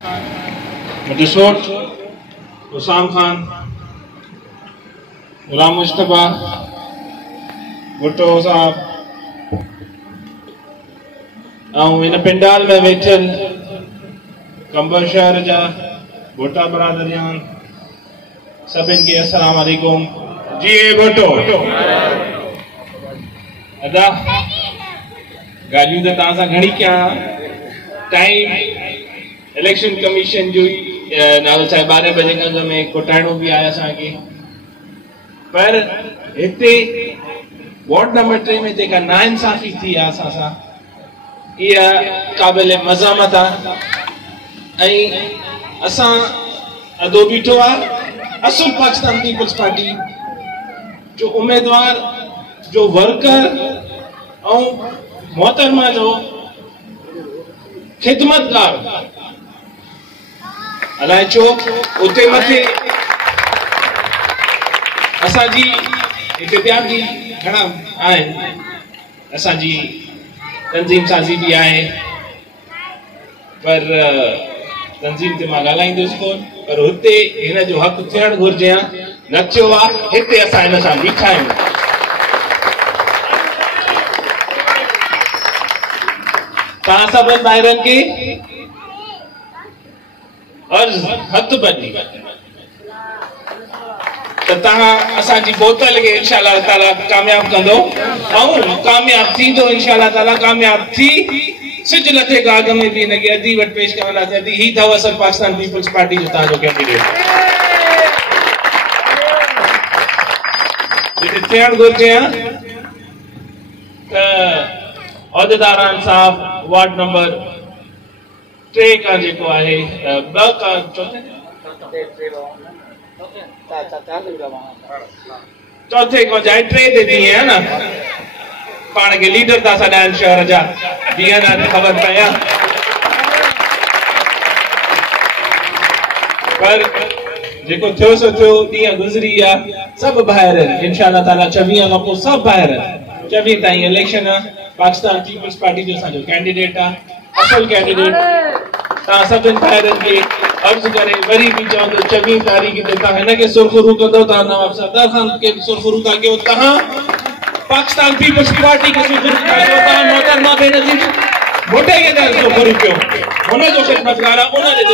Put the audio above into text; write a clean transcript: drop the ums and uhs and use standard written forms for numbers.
मजसूर उसाम खान, गुलाम मुस्तफा, भुट्टो साहब और इन पिंडाल में वेठल कंबर शहर जा भुट्टा बरादरियान सभिन के अस्सलाम वालेकुम। जी भुट्टो अदा गालियों तो तव्हां सां घणी क्या टाइम इलेक्शन कमीशन जो नालो चाहे 12 बजे गंज में कोटाइणो भी आया असांखे, पर हिते वार्ड नंबर 3 में जेका नाइंसाफ़ी थी आहे असां सां इहा क़ाबिल मज़ामत आहे। ऐं असां अदो बीठो आहे असुल पाकिस्तान पीपल्स पार्टी जो उम्मीदवार जो वर्कर और मोहतरमा जो खिदमतगार अलाए छो उते मथे असांजी हिते ॿिया बि घणा आहिनि, असांजी तंज़ीम साज़ी भी आहे, पर तंज़ीम ते मां ॻाल्हाईंदुसि कोन, पर हुते हिन जो हक़ थियणु घुरिजे हा, न थियो आहे। हिते असां हिन सां बीठा आहियूं। तव्हां सभिनि ॿाहिरनि खे अर्ज़ हथ बनी तो तव्हां असांजी बोतल के इंशाअल्लाह ताला कामयाब कंदो ऐं कामयाब थींदो इंशाअल्लाह ताला। कामयाब थी सिज लथे गाग में भी इनके अदी वट पेश करण लाइ थी। ही अथव असर पाकिस्तान पीपल्स पार्टी जो तव्हांजो कैंडिडेट जिते थियणु घुरिजे हा। त उहिदेदारान साहब वार्ड नंबर 3 का जेको आहे 2 का चौथे को जाए 3 दे दी है ना, पाण के लीडर था सदान शहर जा दिया ना खबर पाया, पर जेको थियो सो थियो दिया गुजरी आ। सब बाहर इंशाअल्लाह ताला 24 का को सब बाहर 24 ताई इलेक्शन पाकिस्तान पीपल्स पार्टी जो साजो कैंडिडेट आ, असल कैंडिडेट ता सभिन बाहरन के अर्ज करे वरी भी चओ तो 24 तारीख ते ता हिन के सुरखरू कंदो, ता नवाबज़ादा खान के सुरखरू ता के तहां पाकिस्तान पीपल्स पार्टी के सुरखरू ता के ता मोहतरमा बेनजीर वोटे के सुरखरू क्यों हुन जो खिदमतगार उन दे